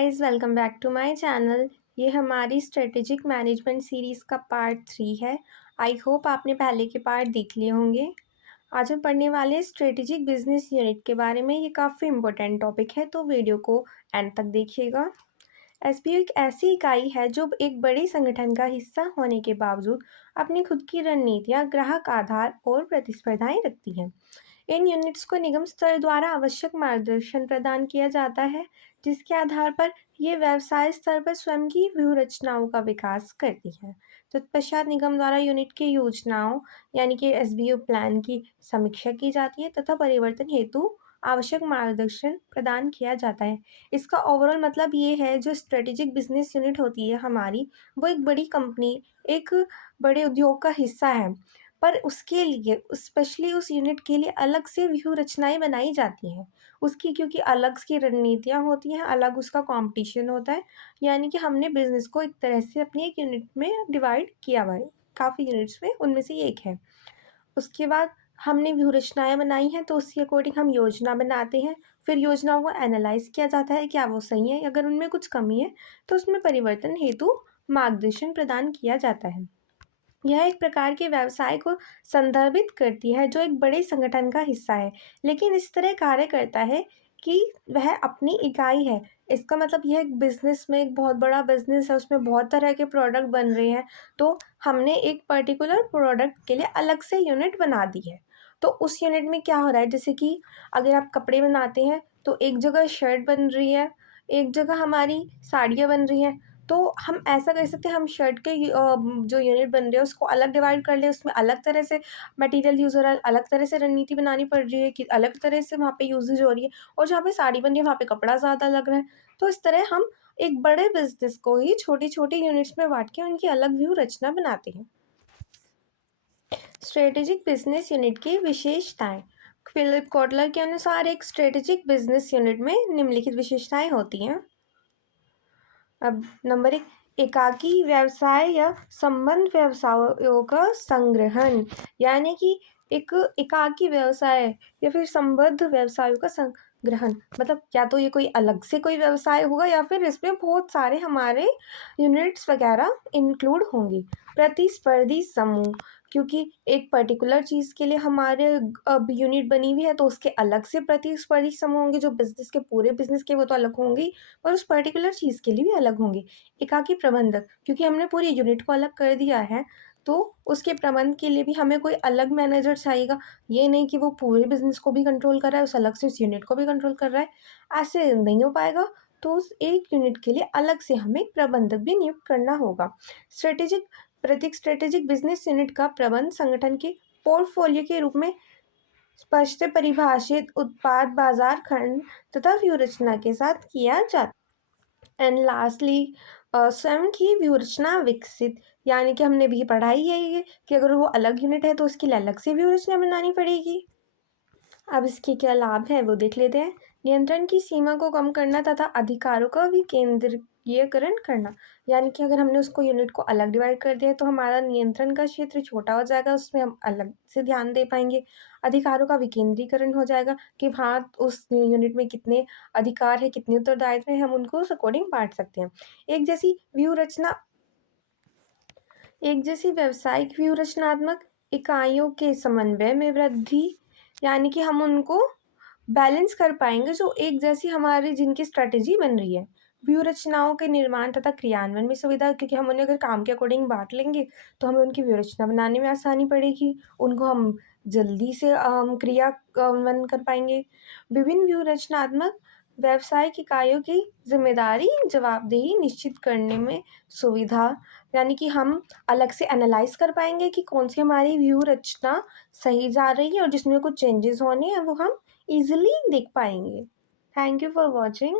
Guys welcome back to my channel. ये हमारी strategic management series का पार्ट 3 है। आई होप आपने पहले के पार्ट देख लिए होंगे। आज हम पढ़ने वाले स्ट्रेटेजिक बिजनेस यूनिट के बारे में। ये काफ़ी इंपॉर्टेंट टॉपिक है, तो वीडियो को एंड तक देखिएगा। एसबीओ एक ऐसी इकाई है जो एक बड़े संगठन का हिस्सा होने के बावजूद अपनी खुद की रणनीतियाँ, ग्राहक आधार और प्रतिस्पर्धाएं रखती है। इन यूनिट्स को निगम स्तर द्वारा आवश्यक मार्गदर्शन प्रदान किया जाता है, जिसके आधार पर ये व्यवसाय स्तर पर स्वयं की व्यूहरचनाओं का विकास करती है। तत्पश्चात निगम द्वारा यूनिट की योजनाओं यानी कि एसबीओ प्लान की समीक्षा की जाती है तथा परिवर्तन हेतु आवश्यक मार्गदर्शन प्रदान किया जाता है। इसका ओवरऑल मतलब ये है, जो स्ट्रेटेजिक बिजनेस यूनिट होती है हमारी, वो एक बड़ी कंपनी, एक बड़े उद्योग का हिस्सा है, पर उसके लिए स्पेशली उस यूनिट के लिए अलग से व्यूह रचनाएं बनाई जाती हैं। उसकी क्योंकि अलग की रणनीतियाँ होती हैं, अलग उसका कंपटीशन होता है। यानी कि हमने बिजनेस को एक तरह से अपनी एक यूनिट में डिवाइड किया हुआ है, काफ़ी यूनिट्स में, उनमें से ये एक है। उसके बाद हमने व्यूह रचनाएँ बनाई हैं, तो उसके अकॉर्डिंग हम योजना बनाते हैं। फिर योजनाओं को एनालाइज़ किया जाता है, क्या वो सही है। अगर उनमें कुछ कमी है तो उसमें परिवर्तन हेतु मार्गदर्शन प्रदान किया जाता है। यह एक प्रकार के व्यवसाय को संदर्भित करती है जो एक बड़े संगठन का हिस्सा है, लेकिन इस तरह कार्य करता है कि वह अपनी इकाई है। इसका मतलब यह एक बिजनेस में, एक बहुत बड़ा बिजनेस है, उसमें बहुत तरह के प्रोडक्ट बन रहे हैं, तो हमने एक पर्टिकुलर प्रोडक्ट के लिए अलग से यूनिट बना दी है। तो उस यूनिट में क्या हो रहा है, जैसे कि अगर आप कपड़े बनाते हैं तो एक जगह शर्ट बन रही है, एक जगह हमारी साड़ियाँ बन रही हैं। तो हम ऐसा कर सकते हैं, हम शर्ट के जो यूनिट बन रहे हैं उसको अलग डिवाइड कर लें, उसमें अलग तरह से मटेरियल यूज़ हो रहा है, अलग तरह से रणनीति बनानी पड़ रही है कि अलग तरह से वहाँ पे यूजेज हो रही है, और जहाँ पे साड़ी बन रही है वहाँ पे कपड़ा ज़्यादा लग रहा है। तो इस तरह हम एक बड़े बिजनेस को ही छोटी छोटी यूनिट्स में बांट के उनकी अलग व्यू रचना बनाते हैं। स्ट्रेटेजिक बिजनेस यूनिट की विशेषताएं। फिलिप कॉटलर के अनुसार एक स्ट्रेटेजिक बिजनेस यूनिट में निम्नलिखित विशेषताएं होती हैं। अब नंबर 1, एकाकी व्यवसाय या संबंध व्यवसायों का संग्रहण, यानी कि एक एकाकी व्यवसाय या फिर संबद्ध व्यवसायों का संग्रहण, मतलब या तो ये कोई अलग से कोई व्यवसाय होगा या फिर इसमें बहुत सारे हमारे यूनिट्स वगैरह इंक्लूड होंगे। प्रतिस्पर्धी समूह, क्योंकि एक पर्टिकुलर चीज़ के लिए हमारे अब यूनिट बनी हुई है, तो उसके अलग से प्रतिस्पर्धी समूह होंगे। जो बिजनेस के पूरे बिजनेस के वो तो अलग होंगे ही, और उस पर्टिकुलर चीज़ के लिए भी अलग होंगे। एकाकी प्रबंधक, क्योंकि हमने पूरी यूनिट को अलग कर दिया है, तो उसके प्रबंध के लिए भी हमें कोई अलग मैनेजर चाहिएगा। ये नहीं कि वो पूरे बिजनेस को भी कंट्रोल कर रहा है, उस अलग से उस यूनिट को भी कंट्रोल कर रहा है, ऐसे नहीं हो पाएगा। तो उस एक यूनिट के लिए अलग से हमें प्रबंधक भी नियुक्त करना होगा। स्ट्रेटेजिक प्रत्येक स्ट्रेटेजिक बिजनेस यूनिट का प्रबंध संगठन के पोर्टफोलियो के रूप में स्पष्ट परिभाषित उत्पाद बाजार खंड तथा व्यूहरचना के साथ किया जाता है। एंड लास्टली, स्वयं की व्यूहरचना विकसित, यानी कि हमने भी पढ़ाई है ये कि अगर वो अलग यूनिट है तो उसके लिए अलग से व्यूहरचना बनानी पड़ेगी। अब इसके क्या लाभ है वो देख लेते हैं। नियंत्रण की सीमा को कम करना तथा अधिकारों का विकेंद्रीयकरण करना, यानी कि अगर हमने उसको यूनिट को अलग डिवाइड कर दिया तो हमारा नियंत्रण का क्षेत्र छोटा हो जाएगा, उसमें हम अलग से ध्यान दे पाएंगे। अधिकारों का विकेंद्रीकरण हो जाएगा कि हाँ, उस यूनिट में कितने अधिकार है, कितने उत्तरदायित्व हैं, हम उनको उस अकॉर्डिंग बांट सकते हैं। एक जैसी व्यू रचना, एक जैसी व्यावसायिक व्यू रचनात्मक इकाइयों के समन्वय में वृद्धि, यानी कि हम उनको बैलेंस कर पाएंगे, जो एक जैसी हमारी जिनकी स्ट्रैटेजी बन रही है। व्यू रचनाओं के निर्माण तथा क्रियान्वयन में सुविधा, क्योंकि हम उन्हें अगर काम के अकॉर्डिंग बांट लेंगे तो हमें उनकी व्यू रचना बनाने में आसानी पड़ेगी, उनको हम जल्दी से क्रियान्वयन कर पाएंगे। विभिन्न व्यू रचनात्मक व्यावसायिक इकाइयों की जिम्मेदारी जवाबदेही निश्चित करने में सुविधा, यानी कि हम अलग से एनालाइज कर पाएंगे कि कौन सी हमारी व्यू रचना सही जा रही है और जिसमें कुछ चेंजेस होने हैं वो हम easily देख पाएंगे। Thank you for watching.